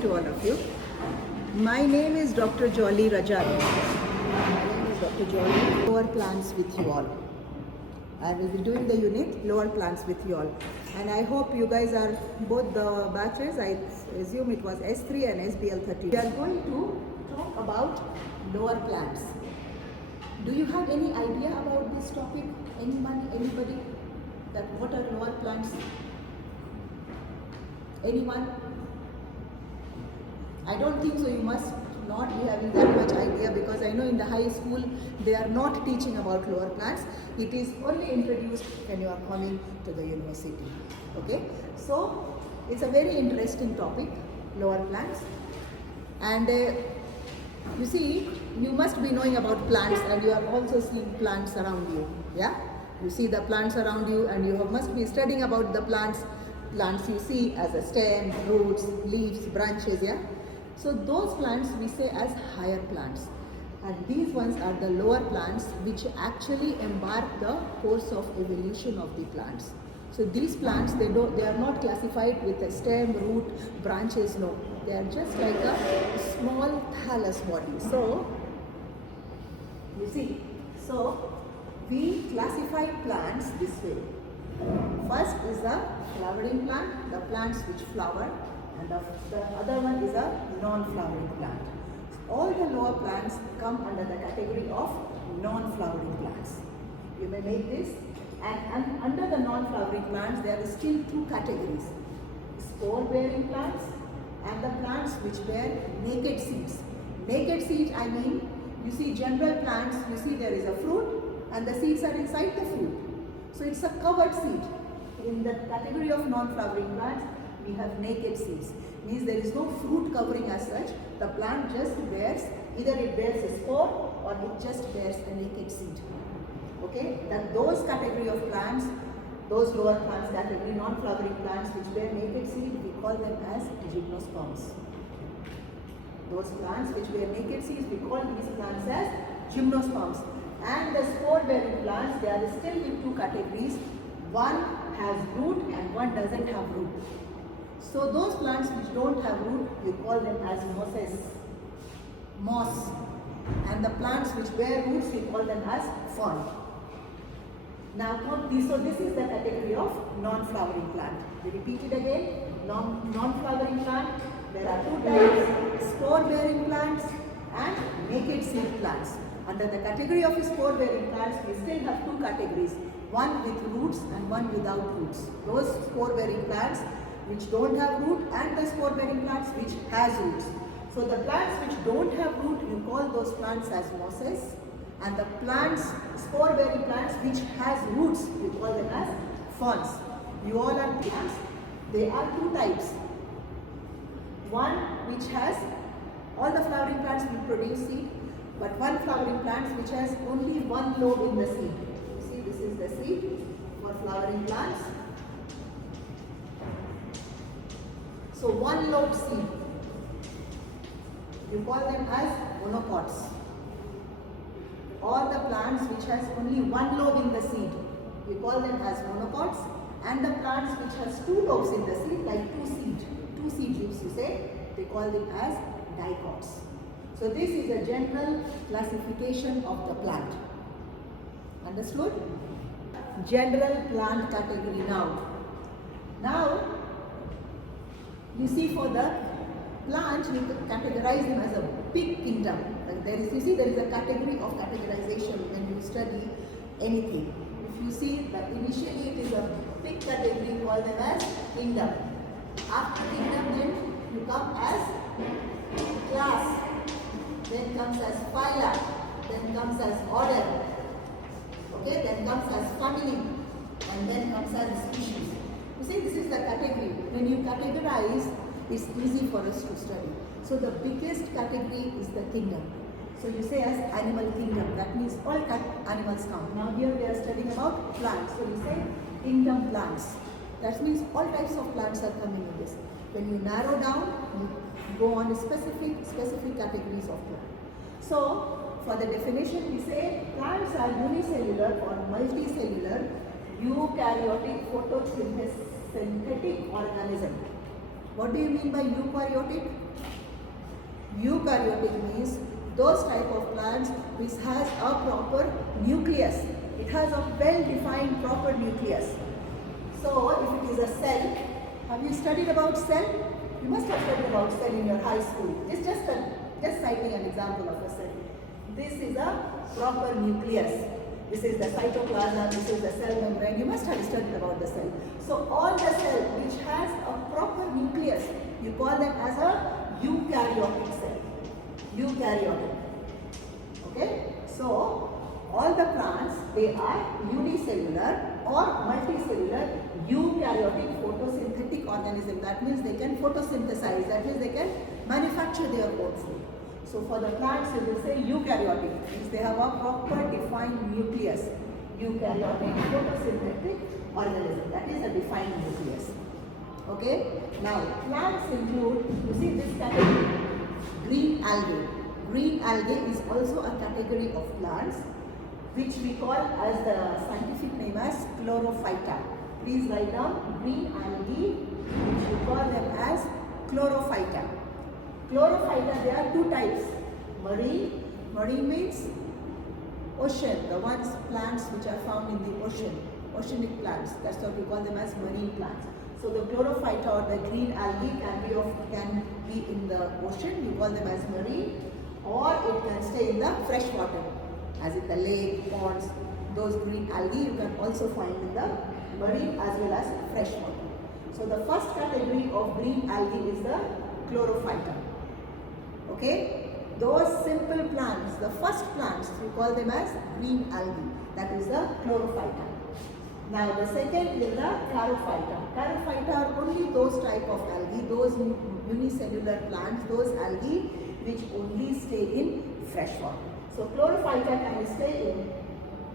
to all of you. My name is Dr. Jolly Rajat. My name is Dr. Jolly. Lower plants with you all. I will be doing the unit lower plants with you all. And I hope you guys are both the batches. I assume it was S3 and SBL30. We are going to talk about lower plants. Do you have any idea about this topic? Anyone, anybody? That what are lower plants? Anyone? I don't think so. You must not be having that much idea, because I know in the high school they are not teaching about lower plants. It is only introduced when you are coming to the university. Okay, so it's a very interesting topic, lower plants. And you see, you must be knowing about plants, and you are also seeing plants around you. Yeah, you see the plants around you, and you must be studying about the plants. Plants you see as a stem, roots, leaves, branches. Yeah. So those plants we say as higher plants, and these ones are the lower plants, which actually embark the course of evolution of the plants. So these plants, they are not classified with a stem, root, branches. No, they are just like a small thallus body. So you see, so we classify plants this way. First is the flowering plant, the plants which flower. And the other one is a non-flowering plant. All the lower plants come under the category of non-flowering plants. You may make this. And under the non-flowering plants, there are still two categories. Spore-bearing plants and the plants which bear naked seeds. Naked seeds, I mean, you see general plants, you see there is a fruit and the seeds are inside the fruit. So it's a covered seed. In the category of non-flowering plants, we have naked seeds. Means there is no fruit covering as such. The plant just bears, either it bears a spore or it just bears a naked seed. Okay, then those category of plants, those lower plants category, non-flowering plants which bear naked seed, we call them as gymnosperms. Those plants which bear naked seeds, we call these plants as gymnosperms. And the spore-bearing plants, they are still in two categories. One has root and one doesn't have root. So those plants which don't have root, you call them as mosses, moss. And the plants which bear roots, we call them as fern. Now, so this is the category of non-flowering plant. We repeat it again. Non-flowering plant, there are two types, spore-bearing plants and naked seed plants. Under the category of spore-bearing plants, we still have two categories, one with roots and one without roots. Those spore-bearing plants which don't have root, and the spore-bearing plants which has roots. So the plants which don't have root, you call those plants as mosses, and the plants, spore-bearing plants which has roots, you call them as ferns. You all are plants. There are two types. One which has, all the flowering plants will produce seed, but one flowering plant which has only one lobe in the seed. You see, this is the seed for flowering plants. So one lobe seed, you call them as monocots. Or the plants which has only one lobe in the seed, we call them as monocots. And the plants which has two lobes in the seed, like two seed leaves you say, they call them as dicots. So this is a general classification of the plant. Understood? General plant category now. Now, you see, for the plants, we categorize them as a big kingdom. And there is, you see, there is a category of categorization when you study anything. If you see that initially it is a big category, call them as kingdom. After kingdom, then you come as class, then comes as phyla, then comes as order, okay, then comes as family, and then comes as species. You see, this is the category. When you categorize, it's easy for us to study. So the biggest category is the kingdom. So you say as animal kingdom, that means all animals count. Now here we are studying about plants. So you say kingdom plants. That means all types of plants are coming in this. When you narrow down, you go on specific categories of plants. So for the definition, we say plants are unicellular or multicellular eukaryotic photosynthetic organism. What do you mean by eukaryotic? Eukaryotic means those type of plants which has a proper nucleus. It has a well-defined proper nucleus. So if it is a cell, have you studied about cell? You must have studied about cell in your high school. It's just citing an example of a cell. This is a proper nucleus. This is the cytoplasm, this is the cell membrane. You must have studied about the cell. So all the cell which has a proper nucleus, you call them as a eukaryotic cell. Eukaryotic. Okay? So all the plants, they are unicellular or multicellular eukaryotic photosynthetic organism. That means they can photosynthesize. That means they can manufacture their own food. So for the plants, you will say eukaryotic, means they have a proper defined nucleus. Eukaryotic photosynthetic organism, that is a defined nucleus. Okay? Now, plants include, you see this category, green algae. Green algae is also a category of plants which we call as the scientific name as chlorophyta. Please write down green algae, which we call them as chlorophyta. Chlorophyta, there are two types. Marine. Marine means ocean, the ones plants which are found in the ocean. Oceanic plants, that's what we call them as marine plants. So the chlorophyta or the green algae can be in the ocean, you call them as marine, or it can stay in the fresh water, as in the lake, ponds. Those green algae you can also find in the marine as well as fresh water. So the first category of green algae is the chlorophyta. Okay? Those simple plants, the first plants, we call them as green algae. That is the chlorophyta. Now the second is the charophyta. Charophyta are only those type of algae, those unicellular plants, those algae which only stay in fresh water. So chlorophyta can stay in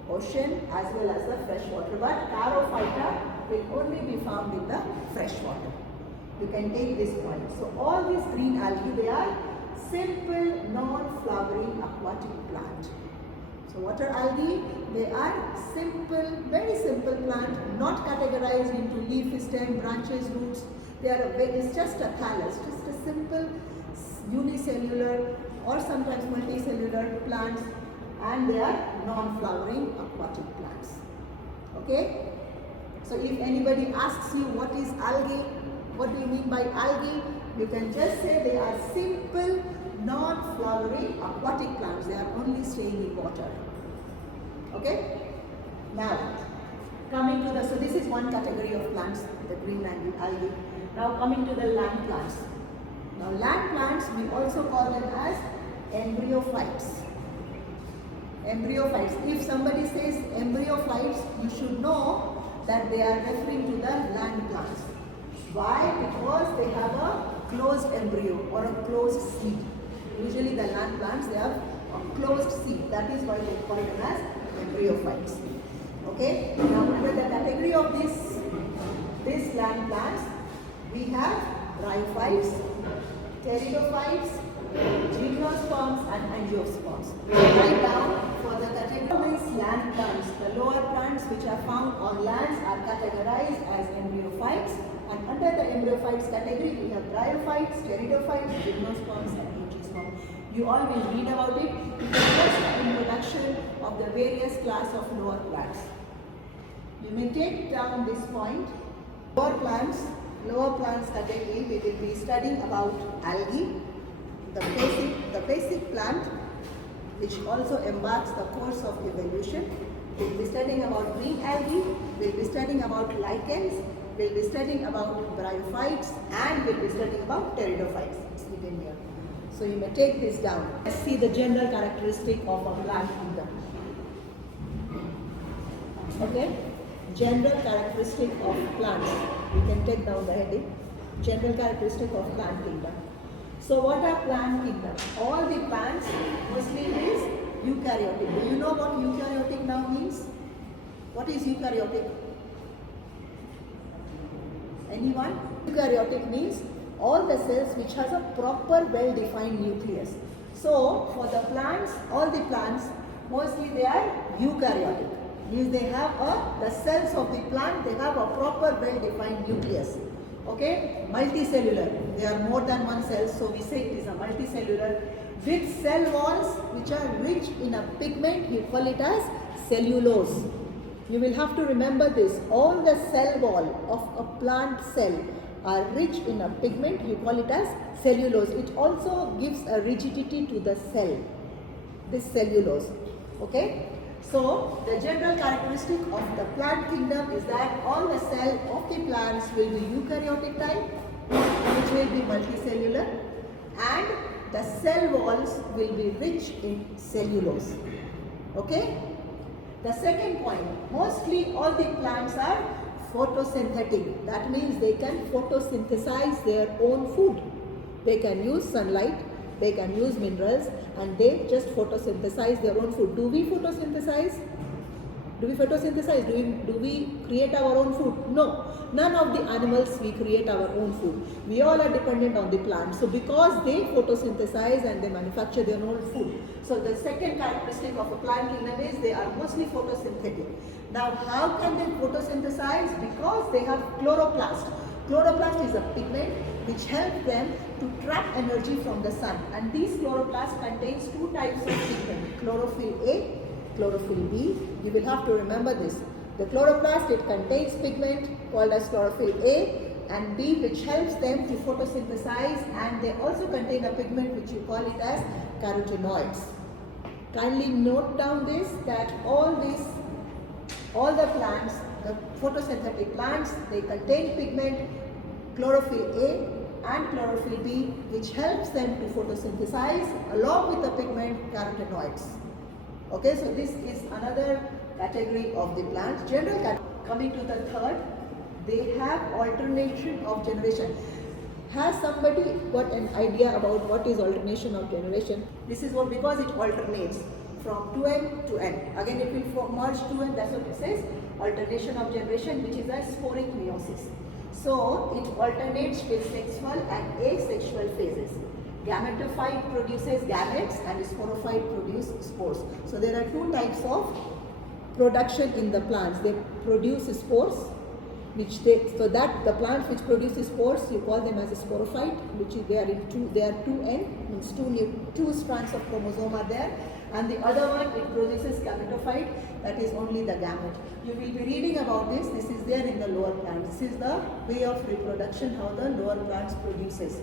ocean as well as the fresh water, but charophyta will only be found in the fresh water. You can take this point. So all these green algae, they are simple non-flowering aquatic plant. So what are algae? They are simple, very simple plant, not categorized into leaf, stem, branches, roots. They are it's just a thallus, just a simple unicellular or sometimes multicellular plants, and they are non-flowering aquatic plants. Okay? So if anybody asks you what is algae, what do you mean by algae? You can just say they are simple non-flowering aquatic plants. They are only staying in water. Okay? Now, coming to the, so this is one category of plants, the green algae. Now coming to the land plants. Now land plants, we also call them as embryophytes. Embryophytes. If somebody says embryophytes, you should know that they are referring to the land plants. Why? Because they have a closed embryo or a closed seed. Usually the land plants, they have a closed seed. That is why they call them as embryophytes. Okay? Now under the category of these land plants, we have bryophytes, pteridophytes, gymnosperms and angiosperms. Write down for the category of these land plants, the lower plants which are found on lands are categorized as embryophytes, and under the embryophytes category we have bryophytes, pteridophytes, gymnosperms and angiosperms. You all will read about it. It is just an introduction of the various class of lower plants. You may take down this point. Lower plants category, we will be studying about algae, the basic plant which also embarks the course of evolution. We will be studying about green algae, we will be studying about lichens, we will be studying about bryophytes, and we will be studying about pteridophytes. It's written here. So you may take this down. Let's see the general characteristic of a plant kingdom. Okay? General characteristic of plants. You can take down the heading. General characteristic of plant kingdom. So what are plant kingdom? All the plants mostly is eukaryotic. Do you know what eukaryotic now means? What is eukaryotic? Anyone? Eukaryotic means all the cells which has a proper well-defined nucleus. So for the plants, all the plants, mostly they are eukaryotic. Means they have the cells of the plant, they have a proper well-defined nucleus. Okay, multicellular. They are more than one cell, so we say it is a multicellular with cell walls which are rich in a pigment. You call it as cellulose. You will have to remember this. All the cell wall of a plant cell are rich in a pigment. You call it as cellulose. It also gives a rigidity to the cell. This cellulose. Okay. So the general characteristic of the plant kingdom is that all the cell of the plants will be eukaryotic type, which will be multicellular, and the cell walls will be rich in cellulose. Okay? The second point, mostly all the plants are photosynthetic. That means they can photosynthesize their own food. They can use sunlight, they can use minerals, and they just photosynthesize their own food. Do we photosynthesize? Do we photosynthesize? Do we create our own food? No. None of the animals we create our own food. We all are dependent on the plants. So because they photosynthesize and they manufacture their own food. So the second characteristic of a plant kingdom is they are mostly photosynthetic. Now how can they photosynthesize? Because they have chloroplast. Chloroplast is a pigment which helps them to trap energy from the sun. And these chloroplasts contains two types of pigment, chlorophyll A, chlorophyll B. You will have to remember this. The chloroplast, it contains pigment called as chlorophyll A and B, which helps them to photosynthesize, and they also contain a pigment which you call it as carotenoids. Kindly note down this, that all the plants, the photosynthetic plants, they contain pigment chlorophyll A and chlorophyll B, which helps them to photosynthesize along with the pigment carotenoids. Okay, so this is another category of the plants. General category. Coming to the third, they have alternation of generation. Has somebody got an idea about what is alternation of generation? This is what, because it alternates from 2n to n. Again, it will merge 2n, that's what it says. Alternation of generation, which is a sporic meiosis. So it alternates with sexual and asexual phases. Gametophyte produces gametes and sporophyte produce spores. So there are two types of production in the plants. They produce spores, so that the plants which produce spores, you call them as a sporophyte, which is they are 2n, means two strands of chromosome are there, and the other one, it produces gametophyte, that is only the gamete. You will be reading about this. This is there in the lower plants. This is the way of reproduction, how the lower plants produces.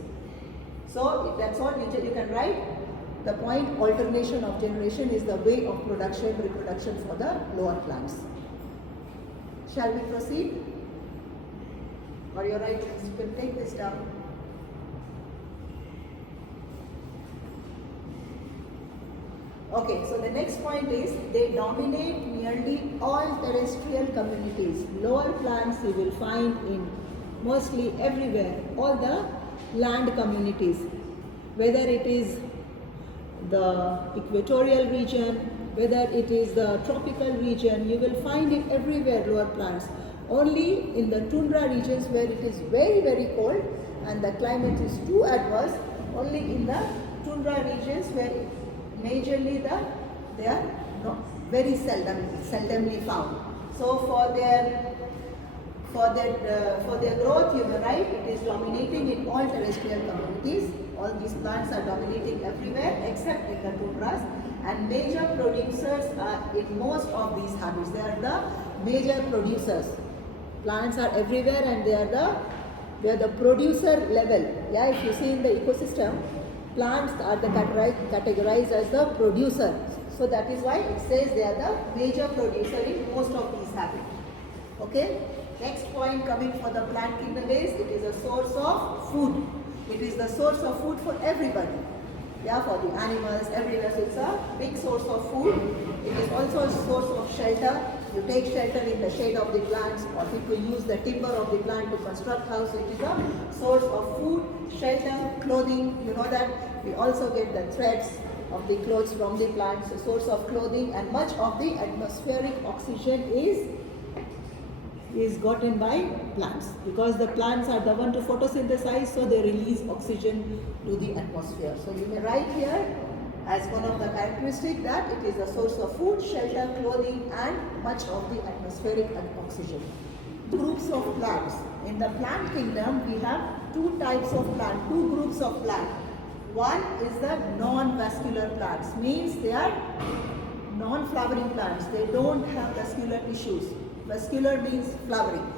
So that's what you can write. The point, alternation of generation, is the way of reproduction for the lower plants. Shall we proceed? Or you're right, you can take this down. Okay, so the next point is they dominate nearly all terrestrial communities. Lower plants you will find in mostly everywhere, all the land communities, whether it is the equatorial region, whether it is the tropical region, you will find it everywhere, lower plants. Only in the tundra regions where it is very, very cold and the climate is too adverse, only in the tundra regions where majorly they are very seldomly found. So for their growth, you are right, it is dominating in all terrestrial communities. All these plants are dominating everywhere except in the tundras, and major producers are in most of these habits. They are the major producers. Plants are everywhere and they are the producer level. Yeah, if you see in the ecosystem, plants are categorized as the producer. So that is why it says they are the major producer in most of these habits. Okay. Next point coming for the plant kingdom is it is a source of food. It is the source of food for everybody. Yeah, for the animals, everywhere. So it's a big source of food. It is also a source of shelter. You take shelter in the shade of the plants, or people use the timber of the plant to construct house. So it is a source of food, shelter, clothing. You know that we also get the threads of the clothes from the plants, a source of clothing, and much of the atmospheric oxygen is gotten by plants, because the plants are the one to photosynthesize, so they release oxygen to the atmosphere. So you may write here as one of the characteristics that it is a source of food, shelter, clothing, and much of the atmospheric oxygen. Groups of plants. in the plant kingdom, we have two types of plant, two groups of plant. One is the non-vascular plants, means they are non-flowering plants. They don't have vascular tissues. Vascular means flowering.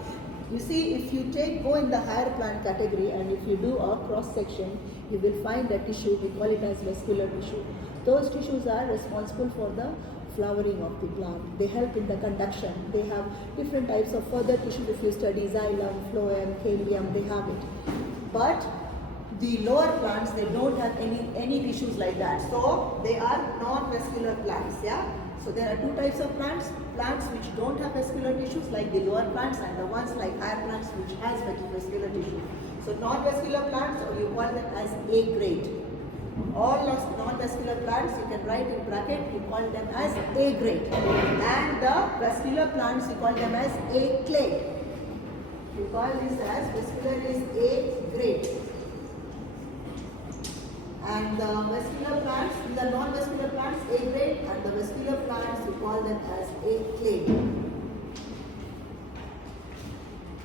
You see, if you go in the higher plant category and if you do a cross section, you will find a tissue, we call it as vascular tissue. Those tissues are responsible for the flowering of the plant. They help in the conduction. They have different types of further tissue. If you study xylem, phloem, calyum, they have it. But the lower plants, they don't have any tissues like that. So they are non-vascular plants. Yeah. So there are two types of plants. Plants which don't have vascular tissues like the lower plants, and the ones like higher plants which has vascular tissue. So non-vascular plants, or you call them as A grade. All non-vascular plants, you can write in bracket, you call them as A grade. And the vascular plants, you call them as A clade. You call this as vascular is A grade. And the vascular plants, the non-vascular plants A grade, and the vascular plants, you call them as A clade.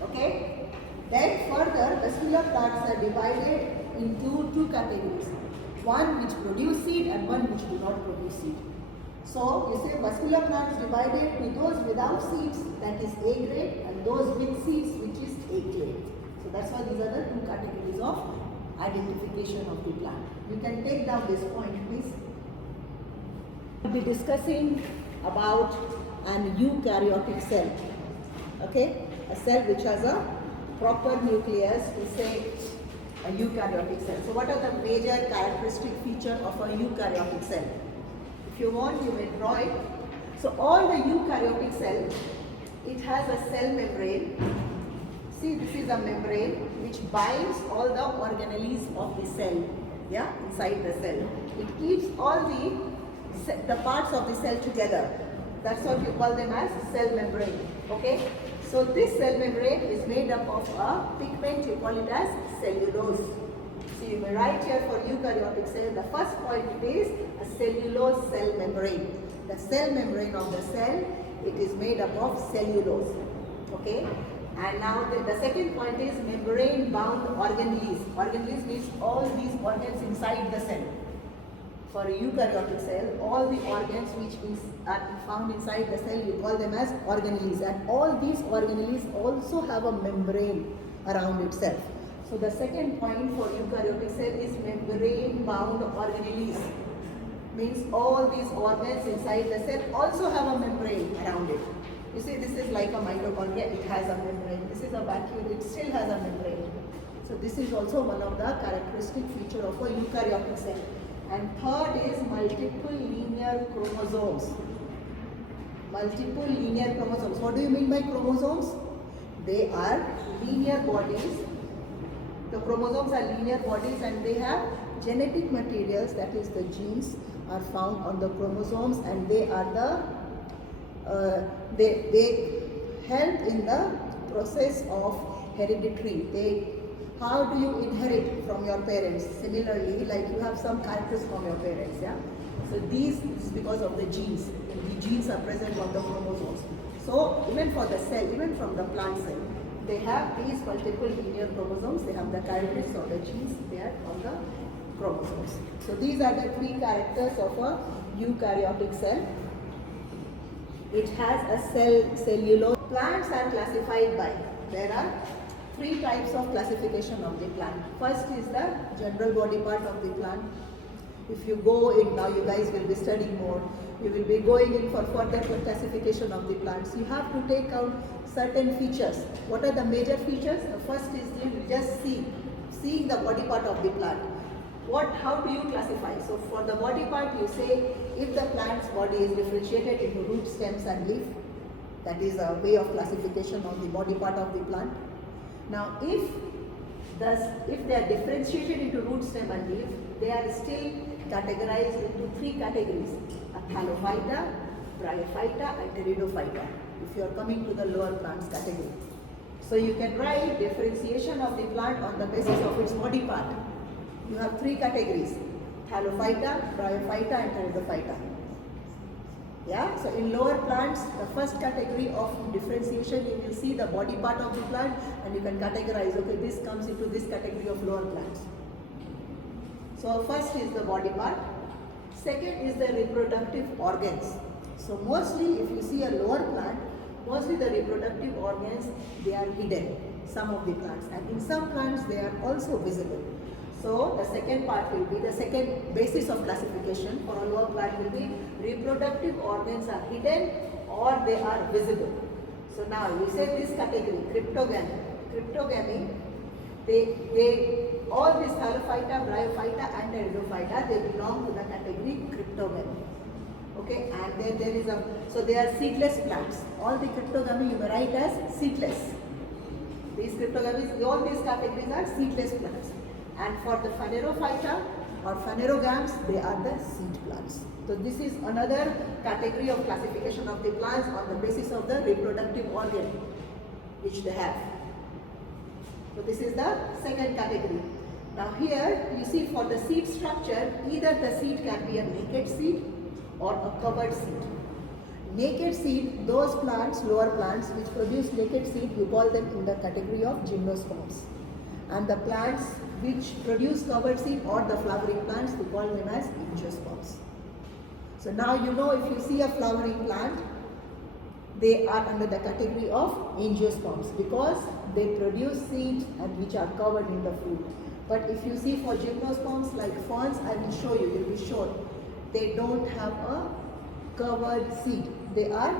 Okay? Then further, vascular plants are divided into two categories. One which produce seed and one which do not produce seed. So you say vascular plants divided to those without seeds, that is A grade, and those with seeds, which is A clade. So that's why these are the two categories of identification of the plant. You can take down this point, please. We'll be discussing about an eukaryotic cell. Okay, a cell which has a proper nucleus, we say a eukaryotic cell. So what are the major characteristic features of a eukaryotic cell? If you want, you may draw it. So all the eukaryotic cells, it has a cell membrane. See, this is a membrane which binds all the organelles of the cell, yeah, inside the cell. It keeps all the parts of the cell together. That's what you call them as cell membrane. Okay. So this cell membrane is made up of a pigment. You call it as cellulose. So you may write here for eukaryotic cell. The first point is a cellulose cell membrane. The cell membrane of the cell, it is made up of cellulose. Okay. And now the second point is membrane-bound organelles. Organelles means all these organs inside the cell. For a eukaryotic cell, all the organs which are found inside the cell, you call them as organelles. And all these organelles also have a membrane around itself. So the second point for eukaryotic cell is membrane-bound organelles. Means all these organs inside the cell also have a membrane around it. You see, this is like a mitochondria, it has a membrane. This is a vacuole, it still has a membrane. So this is also one of the characteristic feature of a eukaryotic cell. And third is multiple linear chromosomes. Multiple linear chromosomes. What do you mean by chromosomes? They are linear bodies. The chromosomes are linear bodies and they have genetic materials, that is the genes, are found on the chromosomes, and they are the they help in the process of hereditary. How do you inherit from your parents? Similarly, like you have some characters from your parents, yeah? So this is because of the genes. The genes are present on the chromosomes. So even for the cell, even from the plant cell, they have these multiple linear chromosomes. They have the characteristics of the genes there on the chromosomes. So these are the three characters of a eukaryotic cell. It has a cellulose. Plants are classified by, there are three types of classification of the plant. First is the general body part of the plant. If you go in, now you guys will be studying more, you will be going in for further classification of the plants. You have to take out certain features. What are the major features? The first is you just seeing the body part of the plant. How do you classify? So for the body part, you say if the plant's body is differentiated into root, stems and leaf, that is a way of classification of the body part of the plant. Now if they are differentiated into root, stem and leaf, they are still categorized into three categories: a thallophyta, bryophyta and pteridophyta, if you are coming to the lower plants category. So you can write differentiation of the plant on the basis of its body part. You have three categories: thallophyta, bryophyta and pteridophyta. Yeah, so in lower plants, the first category of differentiation, you will see the body part of the plant and you can categorize, okay, this comes into this category of lower plants. So first is the body part. Second is the reproductive organs. So mostly if you see a lower plant, mostly the reproductive organs, they are hidden, some of the plants. And in some plants, they are also visible. So the second part will be, the second basis of classification for a lower plant will be reproductive organs are hidden or they are visible. So now you say this category, cryptogamy. Cryptogamy, all these Halophyta, Bryophyta and Endophyta, they belong to the category cryptogamy. Okay, and then there is so they are seedless plants. All the cryptogamy you may write as seedless. These cryptogamies, all these categories are seedless plants. And for the Phanerophyta or phanerogams, they are the seed plants. So this is another category of classification of the plants on the basis of the reproductive organ which they have. So this is the second category. Now here you see for the seed structure, either the seed can be a naked seed or a covered seed. Naked seed, those plants, lower plants which produce naked seed, you call them in the category of gymnosperms. And the plants which produce covered seed or the flowering plants, we call them as angiosperms. So now you know if you see a flowering plant, they are under the category of angiosperms because they produce seeds and which are covered in the fruit. But if you see for gymnosperms like ferns, I will show you, you will be sure, they don't have a covered seed. They are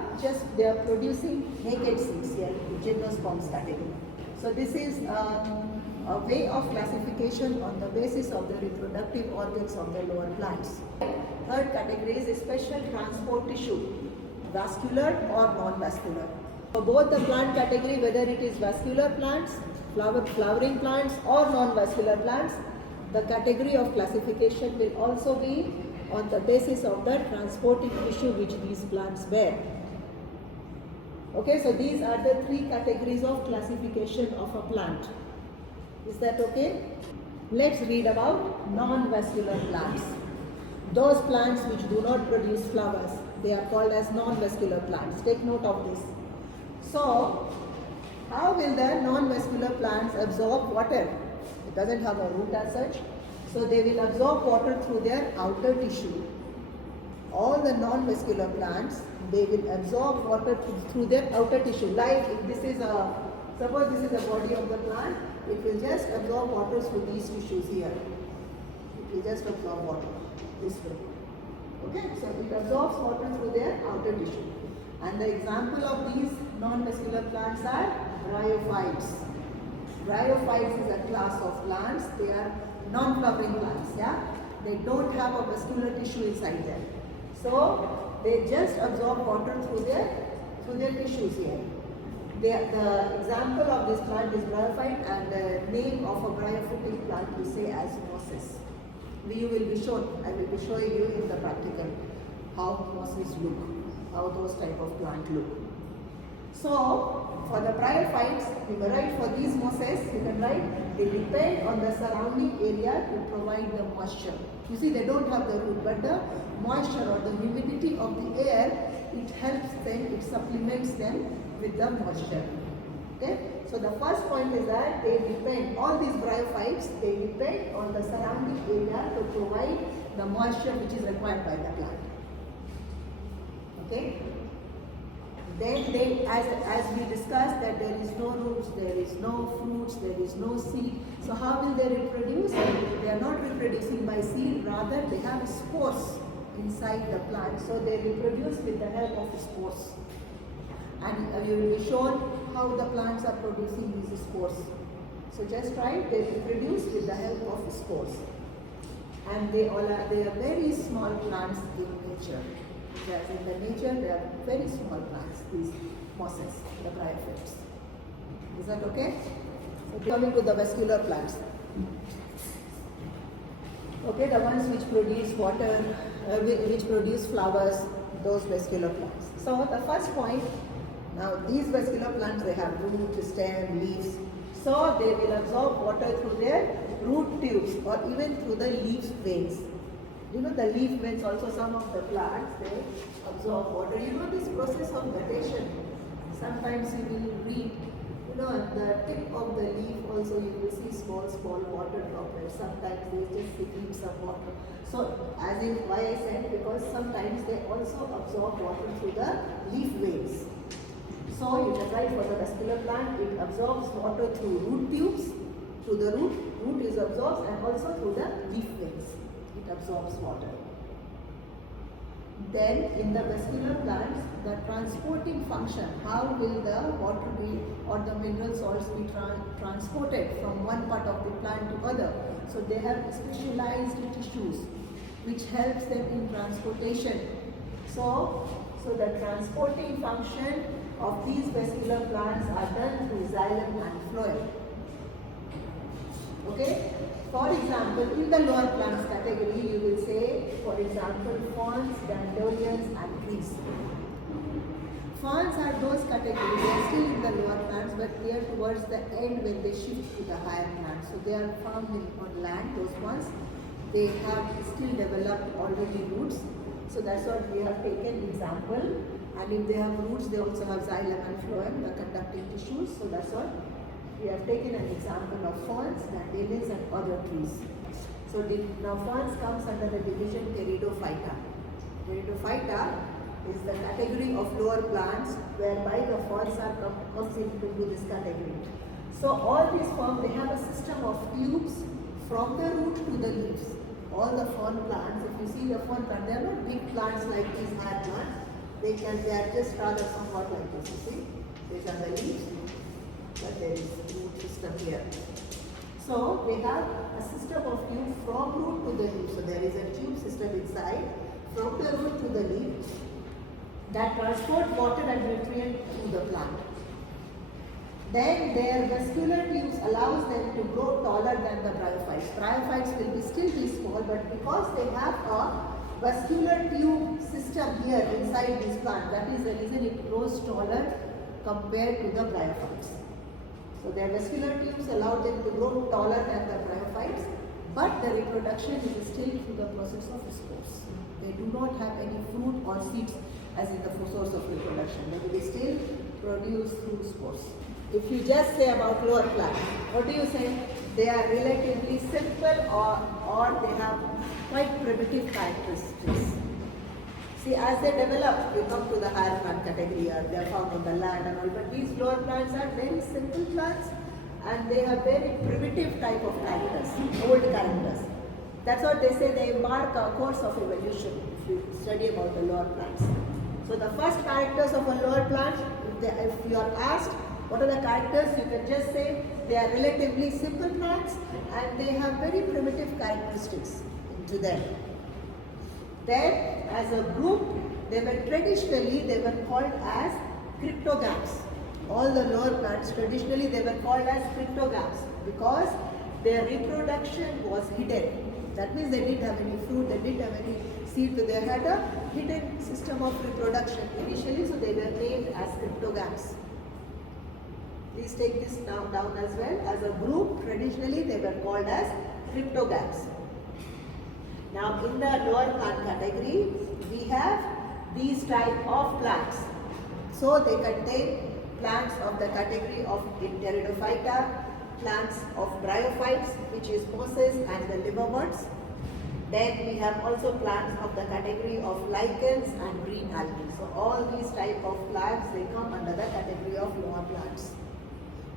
producing naked seeds here in gymnosperms category. So this is a way of classification on the basis of the reproductive organs of the lower plants. Third category is special transport tissue, vascular or non-vascular. For both the plant category, whether it is vascular plants, flowering plants or non-vascular plants, the category of classification will also be on the basis of the transporting tissue which these plants bear. Okay, so these are the three categories of classification of a plant. Is that okay? Let's read about non-vascular plants. Those plants which do not produce flowers, they are called as non-vascular plants. Take note of this. So, how will the non-vascular plants absorb water? It doesn't have a root as such. So they will absorb water through their outer tissue. All the non-vascular plants, they will absorb water through their outer tissue. Like if this is suppose this is the body of the plant, it will just absorb water through these tissues here. It will just absorb water this way. Okay, so it absorbs water through their outer tissue. And the example of these non-vascular plants are bryophytes. Bryophytes is a class of plants. They are non-flowering plants. Yeah, they don't have a vascular tissue inside them. So they just absorb water through their tissues here. The example of this plant is bryophyte, and the name of a bryophytic plant we say as mosses. You will be shown. I will be showing you in the practical how mosses look, how those type of plant look. So for the bryophytes, you can write for these mosses, you can write they depend on the surrounding area to provide the moisture. You see, they don't have the root, but the moisture or the humidity of the air, it helps them, it supplements them with the moisture. Okay? So the first point is that they depend, all these bryophytes, they depend on the surrounding area to provide the moisture which is required by the plant. Okay? Then they, as we discussed, that there is no roots, there is no fruits, there is no seed. So how will they reproduce? They are not reproducing by seed, rather they have spores inside the plant. So they reproduce with the help of spores. And you will be shown how the plants are producing these spores. So just write, they reproduce with the help of spores. And they are very small plants in nature. Yes, in the nature, they are very small plants, these mosses, the bryophytes. Is that okay? So coming to the vascular plants. Okay, the ones which produce water, which produce flowers, those vascular plants. So the first point, now these vascular plants, they have root, stem, leaves. So they will absorb water through their root tubes or even through the leaf veins. You know, the leaf veins also, some of the plants, they absorb water. You know this process of gradation. Sometimes you will read, you know, at the tip of the leaf also you will see small, small water droplets. Sometimes they just secrete some water. So, as in why I said, because sometimes they also absorb water through the leaf veins. So, you can write for the vascular plant, it absorbs water through root tubes, through the root is absorbed, and also through the leaf veins. It absorbs water. Then in the vascular plants, the transporting function, how will the water be or the mineral salts be transported from one part of the plant to other. So they have specialized tissues which helps them in transportation. So the transporting function of these vascular plants are done through xylem and phloem. Okay? For example, in the lower plants category, you will say, for example, ferns, dandelions and trees. Ferns are those categories, they are still in the lower plants, but they are towards the end when they shift to the higher plants. So they are found on land, those ones. They have still developed already roots. So that's what we have taken example. And if they have roots, they also have xylem and phloem, the conducting tissues. So that's what we have taken an example of ferns, dandelions and other trees. So now ferns comes under the division Pteridophyta. Pteridophyta is the category of lower plants whereby the ferns are comes into this category. So all these ferns, they have a system of tubes from the root to the leaves. All the fern plants, if you see the fern plant, they are not big plants like these higher plants. They are just rather somewhat like this, you see. These are the leaves. But there is root system here. So they have a system of tube from root to the leaf. So there is a tube system inside from the root to the leaf that transport water and nutrient to the plant. Then their vascular tubes allows them to grow taller than the bryophytes. Bryophytes will still be small, but because they have a vascular tube system here inside this plant, that is the reason it grows taller compared to the bryophytes. So their vascular tubes allow them to grow taller than the bryophytes, but the reproduction is still through the process of spores. They do not have any fruit or seeds as in the source of reproduction. They will still produce through spores. If you just say about lower plants, what do you say? They are relatively simple or they have quite primitive characteristics. See, as they develop, you come to the higher plant category, or they are found on the land and all, but these lower plants are very simple plants and they have very primitive type of characters, old characters. That's what they say, they mark a course of evolution if you study about the lower plants. So the first characters of a lower plant, if you are asked, what are the characters, you can just say they are relatively simple plants and they have very primitive characteristics into them. Then, as a group, they were called as cryptogams. All the lower plants, traditionally they were called as cryptogams because their reproduction was hidden. That means they didn't have any fruit, they didn't have any seed, so they had a hidden system of reproduction initially, so they were named as cryptogams. Please take this now down as well. As a group, traditionally they were called as cryptogams. Now in the lower plant category, we have these type of plants. So they contain plants of the category of Pteridophyta, plants of bryophytes, which is mosses and the liverworts. Then we have also plants of the category of lichens and green algae. So all these type of plants, they come under the category of lower plants,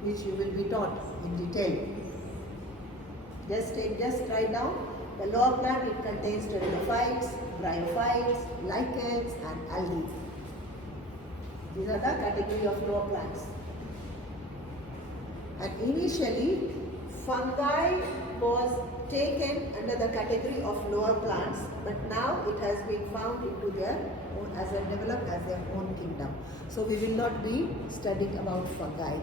which you will be taught in detail. Just write down. The lower plant, it contains pteridophytes, bryophytes, lichens and algae. These are the category of lower plants. And initially, fungi was taken under the category of lower plants, but now it has been found into their own, developed as their own kingdom. So we will not be studying about fungi.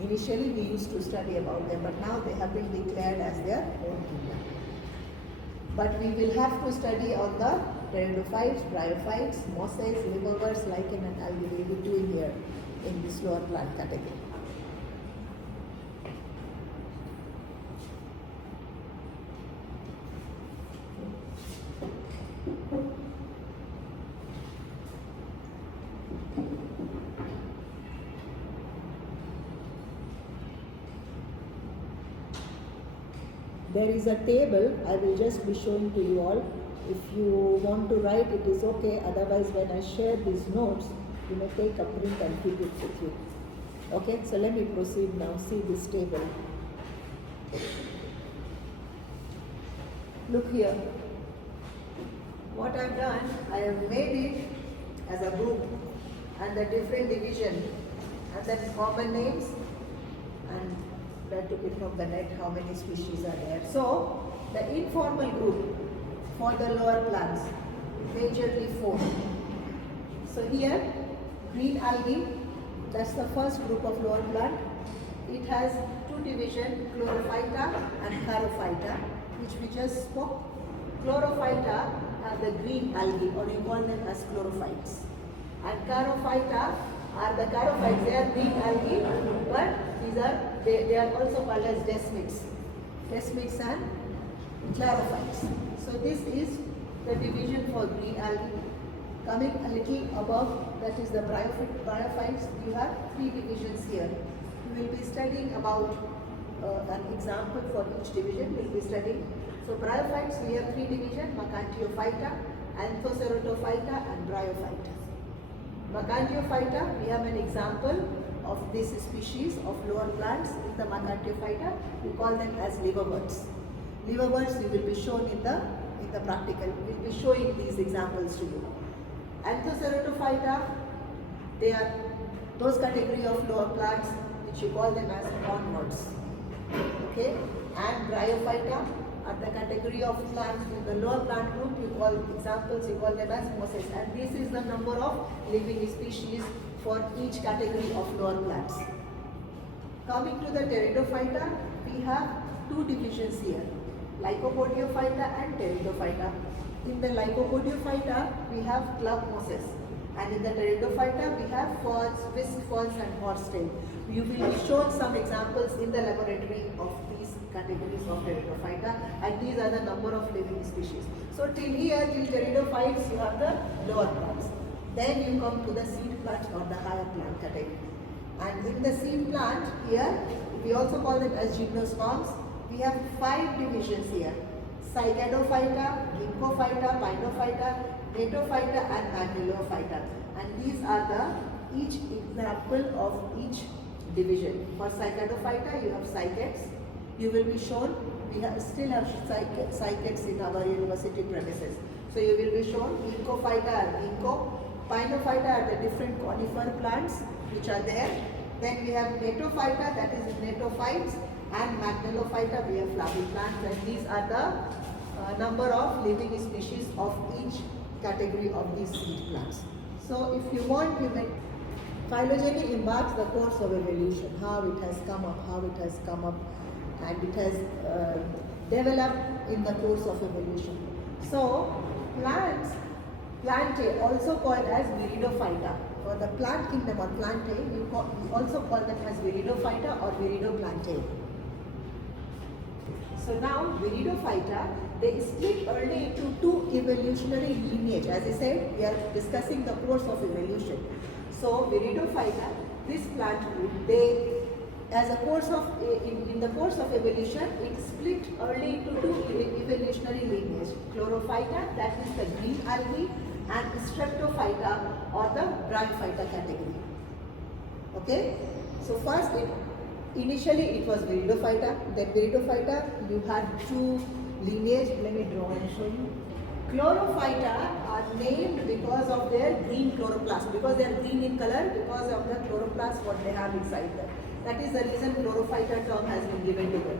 Initially we used to study about them, but now they have been declared as their own kingdom. But we will have to study on the pteridophytes, bryophytes, mosses, liverworts, lichen and algae. We will be doing here in this lower plant category. There is a table, I will just be showing to you all. If you want to write, it is okay. Otherwise, when I share these notes, you may take a print and keep it with you. Okay, so let me proceed now. See this table. Look here. What I've done, I have made it as a group and the different division and then common names, and I took it from the net how many species are there. So the informal group for the lower plants, majorly 4. So here, green algae, that's the first group of lower plant. It has 2 divisions, chlorophyta and charophyta, which we just spoke. Chlorophyta are the green algae, or you call them as chlorophytes. And charophyta are the charophytes. They are green algae, but they are also called as desmids. Desmids and chlorophytes. So this is the division for green algae. Coming a little above, that is the bryophytes. You have 3 divisions here. We will be studying about an example for each division. We will be studying. So bryophytes, we have 3 divisions: Macanthiophyta, Anthoceratophyta and Bryophyta. Macanthiophyta, we have an example of this species of lower plants in the Macanthiophyta. We call them as liverbirds. Liverbirds we will be shown in the practical. We will be showing these examples to you. Anthoceratophyta, they are those category of lower plants which you call them as cornworts. Okay? And Bryophyta are the category of plants in the lower plant group. You call examples, you call them as mosses. And this is the number of living species for each category of lower plants. Coming to the Pteridophyta, we have 2 divisions here, Lycopodiophyta and Pteridophyta. In the Lycopodiophyta, we have club mosses, and in the Pteridophyta, we have ferns, whisk ferns and horsetail. You will be shown some examples in the laboratory of these categories of Pteridophyta, and these are the number of living species. So till here, till Pteridophytes, you have the lower plants. Then you come to the seed plant or the higher plant category. And in the seed plant, here, we also call them as gymnosperms. We have 5 divisions here: Cycadophyta, Ginkgophyta, Pinophyta, Natophyta and Magnilophyta. And these are the each example of each division. For Cycadophyta, you have cycads. You will be shown, we still have cycads in our university premises. So you will be shown Ginkgophyta are ginkgo, Pinophyta are the different conifer plants which are there. Then we have Natophyta, that is natophytes, and Magnilophyta, we have flowering plants, and these are the number of living species of each category of these seed plants. So if you want, you may. Phylogeny embarks the course of evolution, how it has come up, and it has developed in the course of evolution. So plantae, also called as Viridophyta. For the plant kingdom or plantae, you also call them as Viridophyta or Viridoplantae. So now Viridophyta, they split early into 2 evolutionary lineage. As I said, we are discussing the course of evolution. So Viridophyta, this plant group, they, as a course of in the course of evolution, it split early into 2 evolutionary lineage: Chlorophyta, that is the green algae, and Streptophyta or the Bryophyta category. Okay, so first initially it was Viridophyta. Then Viridophyta, you had 2 lineage. Let me draw and show you. Chlorophyta are named because of their green chloroplast, because they are green in color, because of the chloroplast what they have inside them. That is the reason Chlorophyta term has been given to them.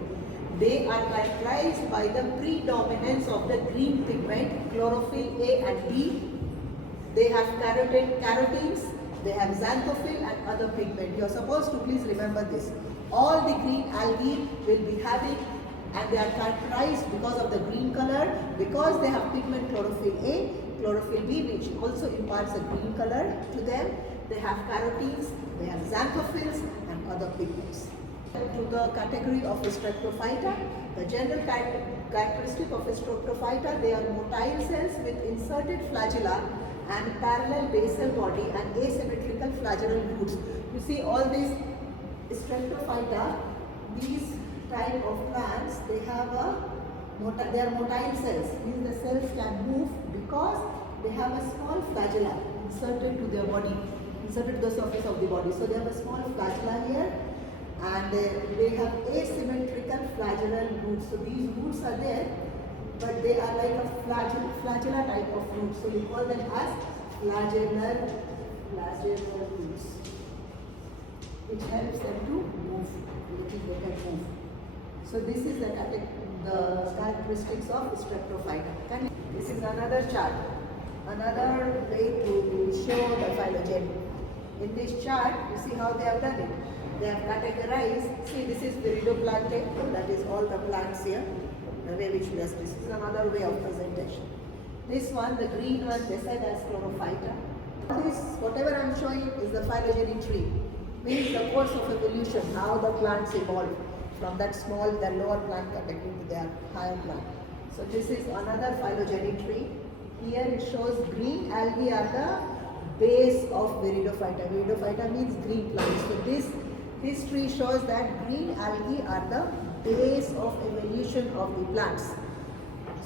They are characterized by the predominance of the green pigment, chlorophyll A and B. They have carotenes, they have xanthophyll and other pigment. You are supposed to please remember this. All the green algae will be having, and they are characterized because of the green color, because they have pigment chlorophyll A, chlorophyll B, which also imparts a green color to them. They have carotenes, they have xanthophylls and other pigments. To the category of Streptophyta, the general characteristic of Streptophyta, they are motile cells with inserted flagella and parallel basal body and asymmetrical flagellal roots. You see all these Streptophyta, these type of plants, they have they are motile cells. Means the cells can move because they have a small flagella inserted to their body, inserted to the surface of the body. So they have a small flagella here, and they have asymmetrical flagellar roots. So these roots are there, but they are like a flagella type of roots. So we call them as flagellar roots, which helps them to move, which they can move. So this is the characteristics of Streptophyta. This is another chart, another way to show the phylogeny. In this chart, you see how they have done it. They have categorized. See, this is Viridoplantae, that is all the plants here. The way which this is another way of presentation. This one, the green one, they said as Chlorophyta. This, whatever I am showing, is the phylogeny tree. Means the course of evolution, how the plants evolve from that small, the lower plant category to their higher plant. So this is another phylogeny tree. Here it shows green algae are the base of Viridophyta. Viridophyta means green plants. So this tree shows that green algae are the base of evolution of the plants.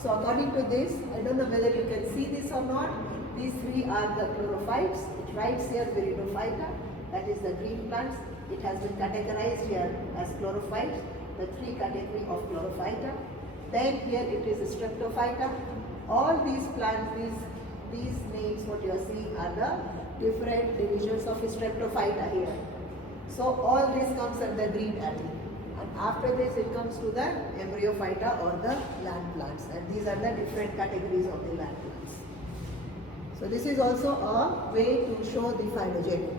So according to this, I don't know whether you can see this or not. These three are the chlorophytes. It writes here Viridophyta, that is the green plants. It has been categorized here as chlorophytes, the three category of Chlorophyta. Then here it is Streptophyta. All these plants, these names what you are seeing are the different divisions of Streptophyta here. So all this comes under green algae. And after this it comes to the Embryophyta or the land plants. And these are the different categories of the land plants. So this is also a way to show the phylogeny.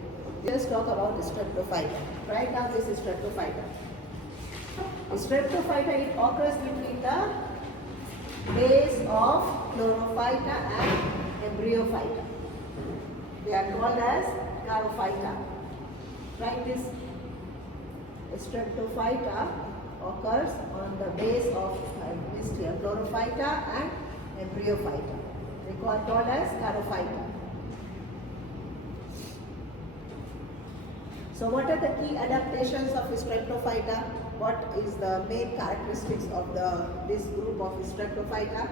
Let's talk about Streptophyta. Write down this is Streptophyta. Streptophyta, it occurs between the base of Chlorophyta and Embryophyta. They are called as Charophyta. Write this. Streptophyta occurs on the base of Chlorophyta and Embryophyta. They are called as Charophyta. So what are the key adaptations of Streptophyta? What is the main characteristics of this group of Streptophyta?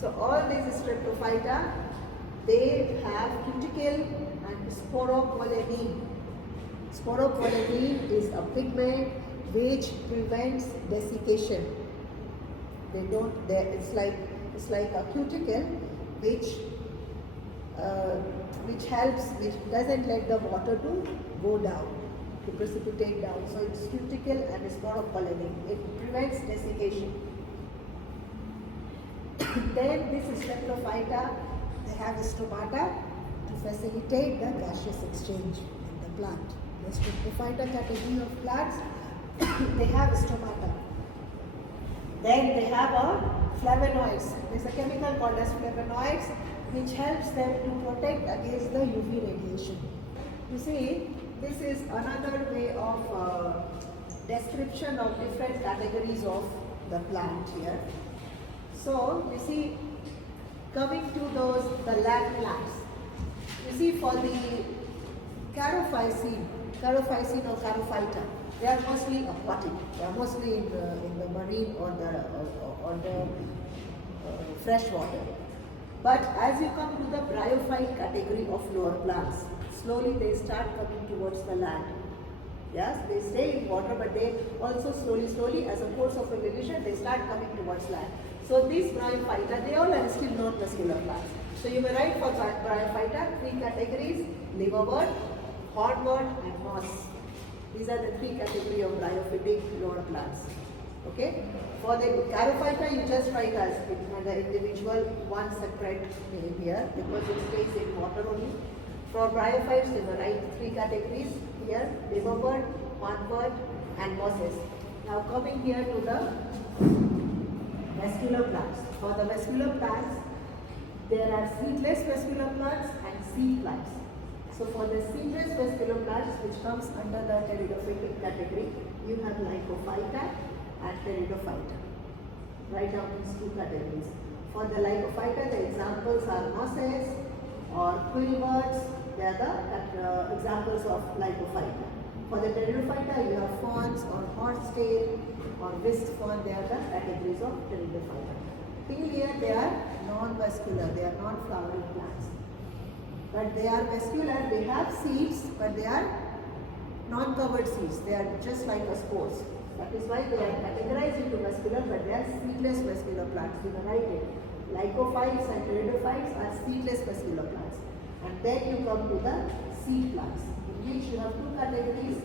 So all these Streptophyta, they have cuticle and sporopollenin. Sporopollenin is a pigment which prevents desiccation. It's like a cuticle which doesn't let the water to go down, to precipitate down. So it's cuticle and sporopollenin. It prevents desiccation. Then this Streptophyta, they have stomata to facilitate the gaseous exchange in the plant. The Streptophyta category of plants, they have stomata. Then they have flavonoids. There's a chemical called as flavonoids which helps them to protect against the UV radiation. You see, this is another way of description of different categories of the plant here. So, you see, coming to the land plants, you see for the Charophycine or Charophyta, they are mostly aquatic. They are mostly in the marine or the fresh water. But as you come to the bryophyte category of lower plants, slowly they start coming towards the land. Yes, they stay in water, but they also slowly, as a course of evolution, they start coming towards land. So these bryophyta, they all are still non-muscular plants. So you may write for bryophyta, three categories: liverwort, hornwort, and moss. These are the three categories of bryophytic lower plants. Okay. For the Charophyta, you just write as the individual one separate name here because it stays in water only. For bryophytes, you will write three categories here: liverwort, hornwort, and mosses. Now coming here to the vascular plants. For the vascular plants, there are seedless vascular plants and seed plants. So for the seedless vascular plants, which comes under the pteridophytic category, you have Lycophyta and Pteridophyta. Write down these two categories. For the Lycophyta, the examples are mosses or quillworts. They are the examples of Lycophyta. For the pteridophyta, you have ferns or horsetail or whisk fern. They are the categories of pteridophyta. Till here they are non-vascular, they are non-flowering plants. But they are vascular, they have seeds, but they are non-covered seeds. They are just like a spores. That is why they are categorized into vascular, but they are seedless vascular plants. You can write it. Lycophytes and pteridophytes are seedless vascular plants. And then you come to the seed plants, in which you have two categories.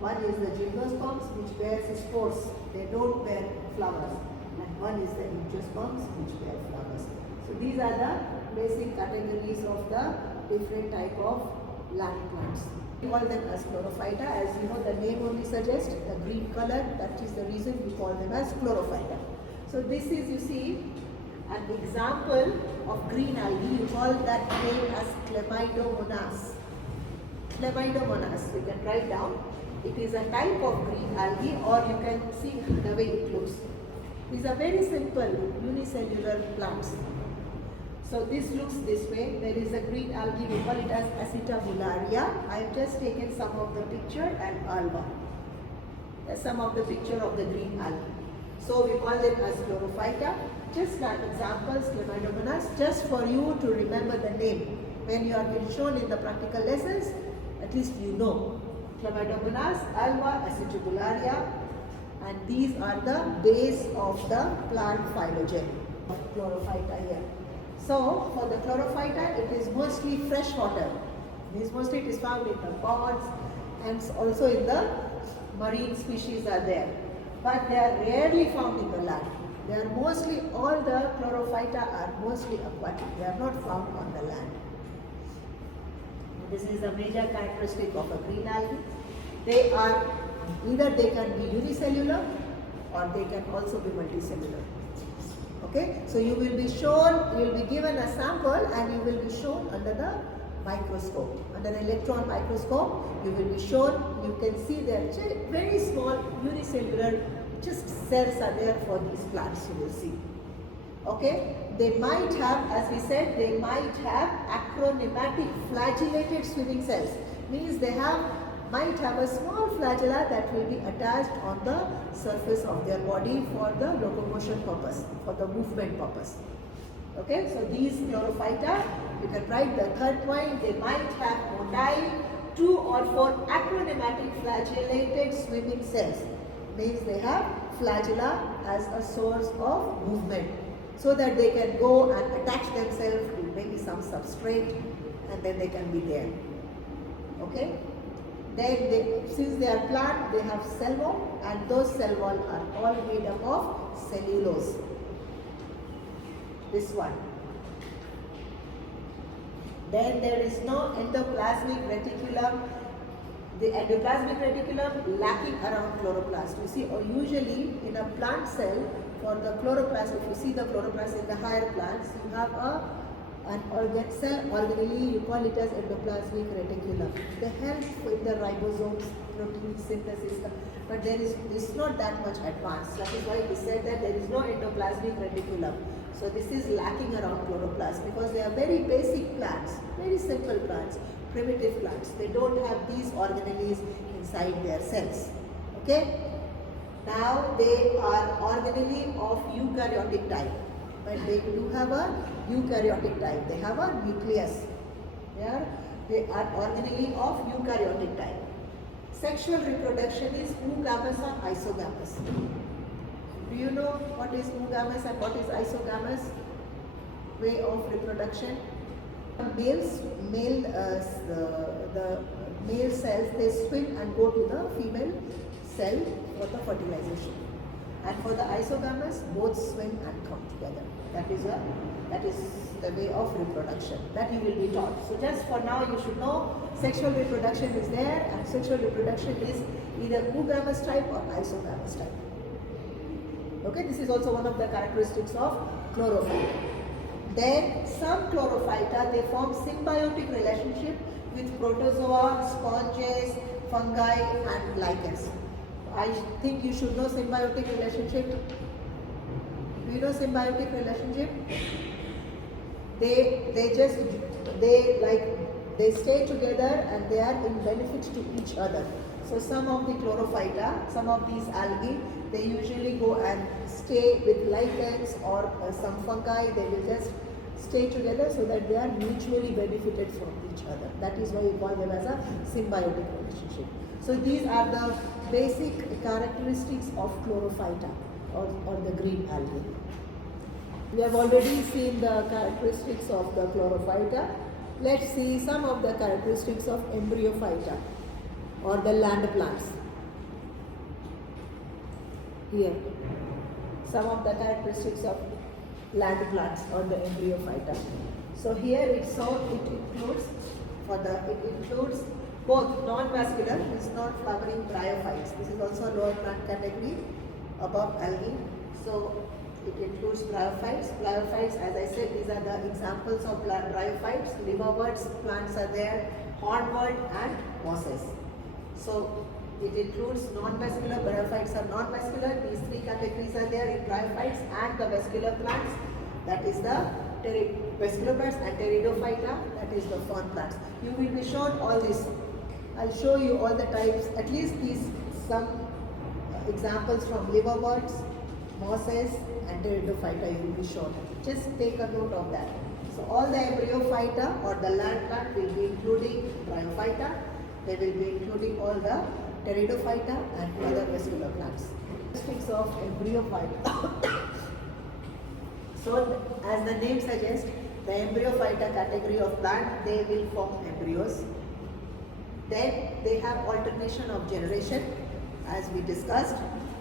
One is the gymnosperms, which bears spores. They don't bear flowers. And one is the angiosperms, which bear flowers. So these are the basic categories of the different type of land plants. We call them as chlorophyta. As you know, the name only suggests the green color. That is the reason we call them as chlorophyta. So this is, you see, an example of green algae. You call that name as Chlamydomonas. Chlamydomonas, we can write down. It is a type of green algae, or you can see the way it looks. These are very simple unicellular plants. So this looks this way. There is a green algae, we call it as Acetabularia. I have just taken some of the picture and alba. Some of the picture of the green algae. So we call them as chlorophyta. Just like examples, Chlamydomonas, just for you to remember the name. When you are being shown in the practical lessons, at least you know. Chlamydomonas, alba, Acetabularia, and these are the base of the plant phylogen of chlorophyta here. So for the chlorophyta, it is mostly fresh water. It is found in the ponds and also in the marine species are there. But they are rarely found in the land. They are mostly, all the chlorophyta are mostly aquatic. They are not found on the land. This is a major characteristic of a green algae. They are, either they can be unicellular or they can also be multicellular. Okay, so you will be shown, you will be given a sample and you will be shown under the microscope. Under the electron microscope, you will be shown, you can see there very small unicellular just cells are there for these plants, you will see. Okay, they might have, as we said, they might have acronematic flagellated swimming cells. Means they might have a small flagella that will be attached on the surface of their body for the locomotion purpose, for the movement purpose. Okay, so these chlorophyta, you can write the third point, they might have motile 2 or 4 acronematic flagellated swimming cells. Means they have flagella as a source of movement, so that they can go and attach themselves to maybe some substrate and then they can be there. Okay. Then since they are plant, they have cell wall, and those cell wall are all made up of cellulose. This one. Then there is no endoplasmic reticulum. The endoplasmic reticulum lacking around chloroplast. You see, or usually in a plant cell, for the chloroplast, if you see the chloroplast in the higher plants, you have an organ cell organelle, you call it as endoplasmic reticulum. They help with the ribosomes, protein synthesis, but it's not that much advanced. That is why we said that there is no endoplasmic reticulum. So this is lacking around chloroplast because they are very basic plants, very simple plants, primitive plants. They don't have these organelles inside their cells. Okay? Now they are organelle of eukaryotic type. But they do have a eukaryotic type. They have a nucleus. They are organelle of eukaryotic type. Sexual reproduction is oogamous or isogamous. Do you know what is oogamous and what is isogamous way of reproduction? The male cells, they swim and go to the female cell for the fertilization. And for the isogamous, both swim and come together. That is the way of reproduction that you will be taught. So just for now, you should know sexual reproduction is there, and sexual reproduction is either oogamous type or isogamous type. Okay, this is also one of the characteristics of chlorophyta. Then some chlorophyta, they form symbiotic relationship with protozoa, sponges, fungi and lichens. I think you should know symbiotic relationship. Do you know symbiotic relationship? They stay together and they are in benefit to each other. So some of the chlorophyta, some of these algae, they usually go and stay with lichens or some fungi. They will just stay together so that they are mutually benefited from each other. That is why we call them as a symbiotic relationship. So these are the basic characteristics of chlorophyta or the green algae. We have already seen the characteristics of the chlorophyta. Let's see some of the characteristics of embryophyta or the land plants. Here, some of the characteristics of land plants or the embryophyta. So here it includes both non-vascular, means non-flowering bryophytes. This is also a lower plant category above algae. So it includes bryophytes. Bryophytes, as I said, these are the examples of bryophytes. Liverworts plants are there, hornwort and mosses. So it includes non-vascular, bryophytes are non-vascular. These three categories are there in bryophytes, and the vascular plants, that is the vascular plants, and pteridophyta, that is the fern plants. You will be shown all this. I'll show you all the types, at least these some examples from liverworts, mosses and pteridophyta you will be shown. Just take a note of that. So all the embryophyta or the land plant will be including bryophyta. They will be including all the pteridophyta and other vascular plants. Characteristics of embryophyta. So as the name suggests, the embryophyta category of plant, they will form embryos. Then they have alternation of generation, as we discussed.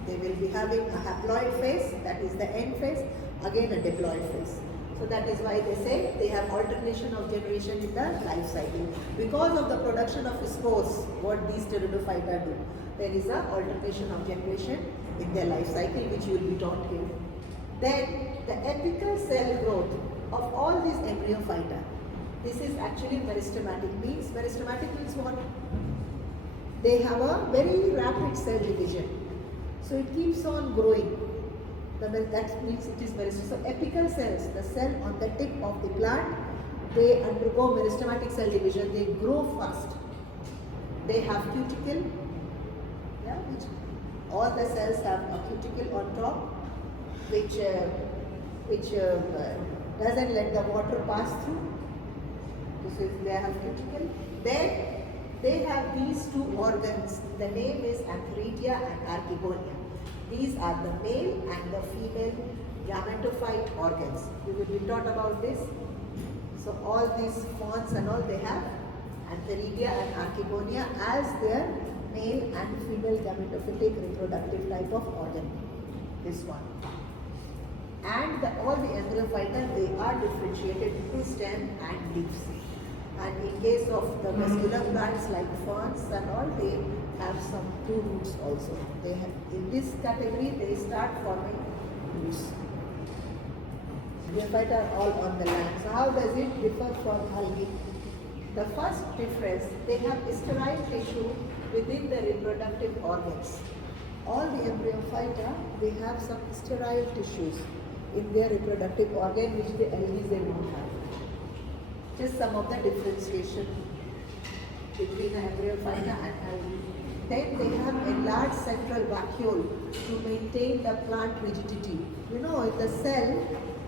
They will be having a haploid phase, that is the end phase, again a diploid phase. So that is why they say they have alternation of generation in the life cycle. Because of the production of spores, what these pteridophyta do, there is a alternation of generation in their life cycle, which you will be taught here. Then the apical cell growth of all these embryophyta, this is actually meristematic. Meristematic means what? They have a very rapid cell division. So it keeps on growing. That means it is meristematic. So apical cells, the cell on the tip of the plant, they undergo meristematic cell division. They grow fast. They have cuticle. Yeah, which all the cells have a cuticle on top, which doesn't let the water pass through. This is, they have cuticle. Then they have these two organs. The name is antheridia and archegonia. These are the male and the female gametophyte organs. You will be taught about this. So all these fawns and all, they have antheridia and archegonia as their male and female gametophytic reproductive type of organ. This one. And all the embryophyta, they are differentiated into stem and leaves. And in case of the vascular plants like ferns and all, they have some two roots also. They have, in this category, they start forming roots. Embryophyta are all on the land. So how does it differ from algae? The first difference, they have sterile tissue within the reproductive organs. All the embryophyta, they have some sterile tissues in their reproductive organ, which the algae they don't have. Just some of the differentiation between the embryophyta and algae. Then they have enlarged central vacuole to maintain the plant rigidity. You know, in the cell,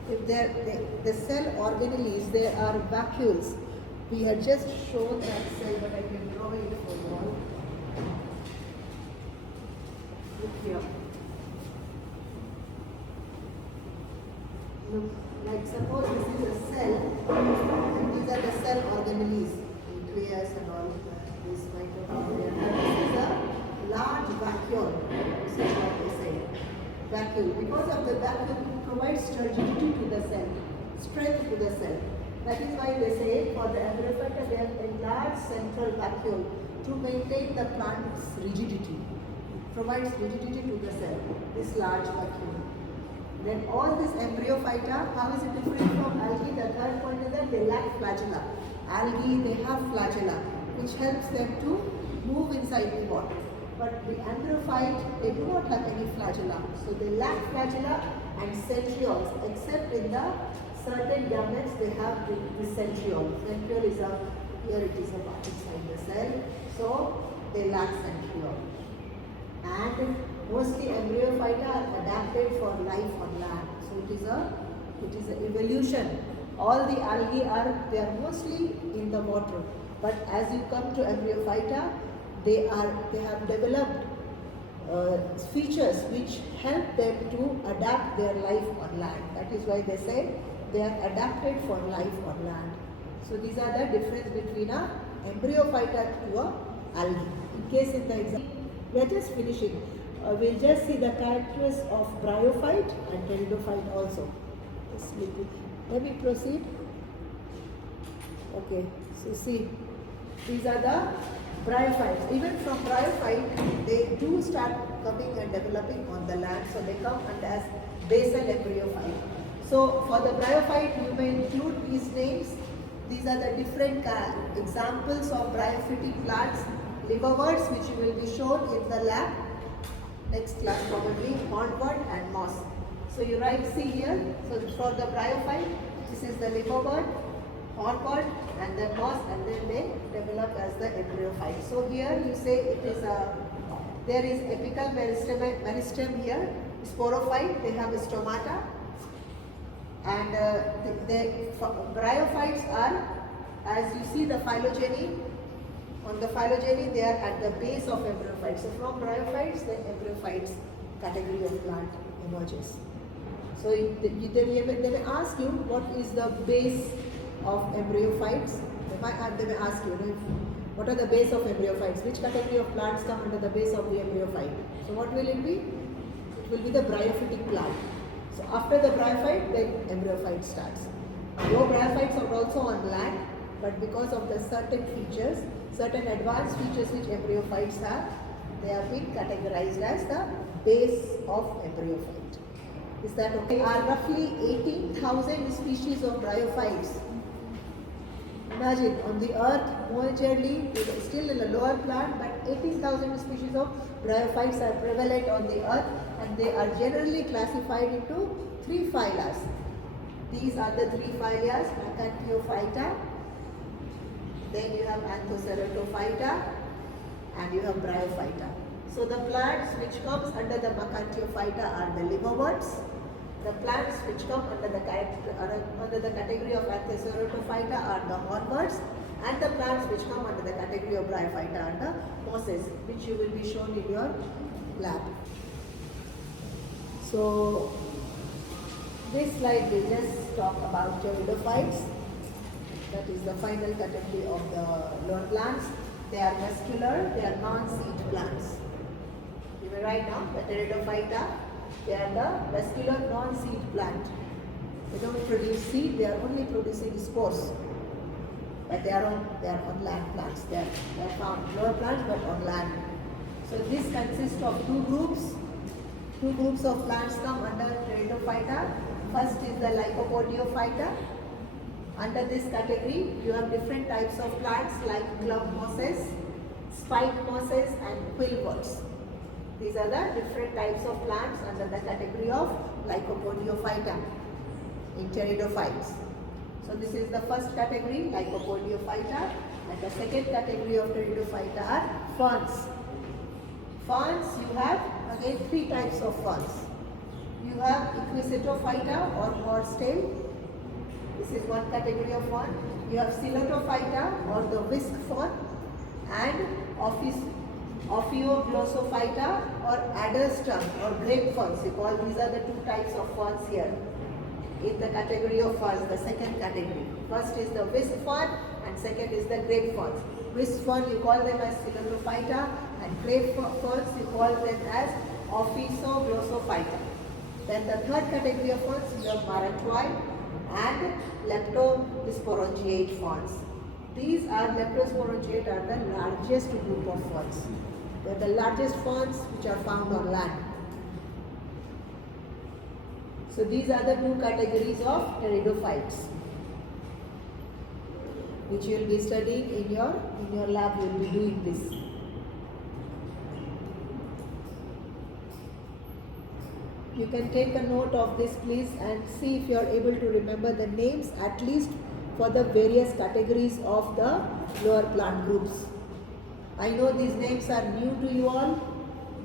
if the cell organelles, there are vacuoles. We had just shown that cell, but I can draw it for you all. Look here. Look, like suppose this is a cell, and these are the cell organelles, nucleus and all this mitochondria. This is a large vacuole. This is what they say. Vacuole. Because of the vacuole, it provides rigidity to the cell, strength to the cell. That is why they say for the embryophyta they have enlarged central vacuole to maintain the plant's rigidity. It provides rigidity to the cell, this large vacuole. Then all this embryophyta, how is it different from algae? The third point is that they lack flagella. Algae, they have flagella, which helps them to move inside the water. But the embryophyte, they do not have any flagella. So they lack flagella and centrioles, except in the certain gametes they have the centriole. Centriole is here it is a part inside the cell. So they lack centriole. And mostly embryophyta are adapted for life on land. So it is a evolution. All the algae they are mostly in the water. But as you come to embryophyta, they have developed features which help them to adapt their life on land. That is why they say they are adapted for life on land. So these are the difference between a embryophyta to a algae. In case in the exam, we are just finishing. We'll just see the characters of bryophyte and pteridophyte also. Let me proceed. Okay, so see, these are the bryophytes. Even from bryophyte, they do start coming and developing on the land. So they come under as basal embryophyte. So for the bryophyte, you may include these names. These are the different examples of bryophytic plants. Liverworts, which will be shown in the lab. Next class probably, hornwort and moss. So you see here, so for the bryophyte, this is the liverwort, hornwort and then moss, and then they develop as the embryophyte. So here you say it is there is apical meristem here, sporophyte, they have stomata, and the bryophytes are, as you see the phylogeny, on the phylogeny they are at the base of embryophytes. So from bryophytes, then embryophytes category of plant emerges. So they may ask you what is the base of embryophytes. They may ask you what are the base of embryophytes, which category of plants come under the base of the embryophyte. So what will it be? It will be the bryophytic plant. So after the bryophyte, then embryophyte starts. Though bryophytes are also on land, but because of the certain features, certain advanced features which embryophytes have, they have been categorized as the base of embryophyte. Is that okay? There are roughly 18,000 species of bryophytes. Imagine on the earth, majorly, still in a lower plant, but 18,000 species of bryophytes are prevalent on the earth, and they are generally classified into 3 phyla. These are the 3 phyla: Macanthiophyta, then you have Anthoceratophyta, and you have Bryophyta. So the plants which comes under the Macanthiophyta are the liverworts. The plants which come under the category of Anthoceratophyta are the hornworts, and the plants which come under the category of Bryophyta are the mosses, which you will be shown in your lab. So this slide will just talk about pteridophytes. That is the final category of the lower plants. They are vascular, they are non-seed plants. You may write down the pteridophyta. They are the vascular non-seed plant. They don't produce seed, they are only producing spores. But they are on land plants. They are found lower plants but on land. So this consists of 2 groups. 2 groups of plants come under pteridophyta. First is the Lycopodiophyta. Under this category, you have different types of plants like club mosses, spike mosses, and quillworts. These are the different types of plants under the category of Lycopodiophyta in pteridophytes. So this is the first category, Lycopodiophyta, and the second category of pteridophyta are ferns. Ferns, you have again 3 types of ferns. You have Equisitophyta or horsetail. This is one category of fern. You have Coelotophyta or the whisk fern, and Ophioglossophyta or adder's tongue or grape ferns. These are the 2 types of ferns here in the category of ferns, the second category. First is the whisk fern and second is the grape ferns. Whisk fern you call them as Coelotophyta, and grape ferns you call them as Ophioglossophyta. Then the third category of ferns, you have Marantoi and Leptosporangiate ferns. These are Leptosporangiate are the largest group of ferns. They are the largest ferns which are found on land. So these are the 2 categories of pteridophytes which you will be studying in your lab. You will be doing this. You can take a note of this please and see if you are able to remember the names at least for the various categories of the lower plant groups. I know these names are new to you all.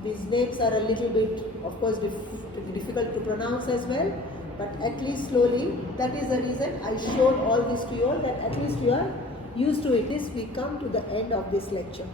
These names are a little bit, of course, difficult to pronounce as well, but at least slowly. That is the reason I showed all this to you all, that at least you are used to it. This we come to the end of this lecture.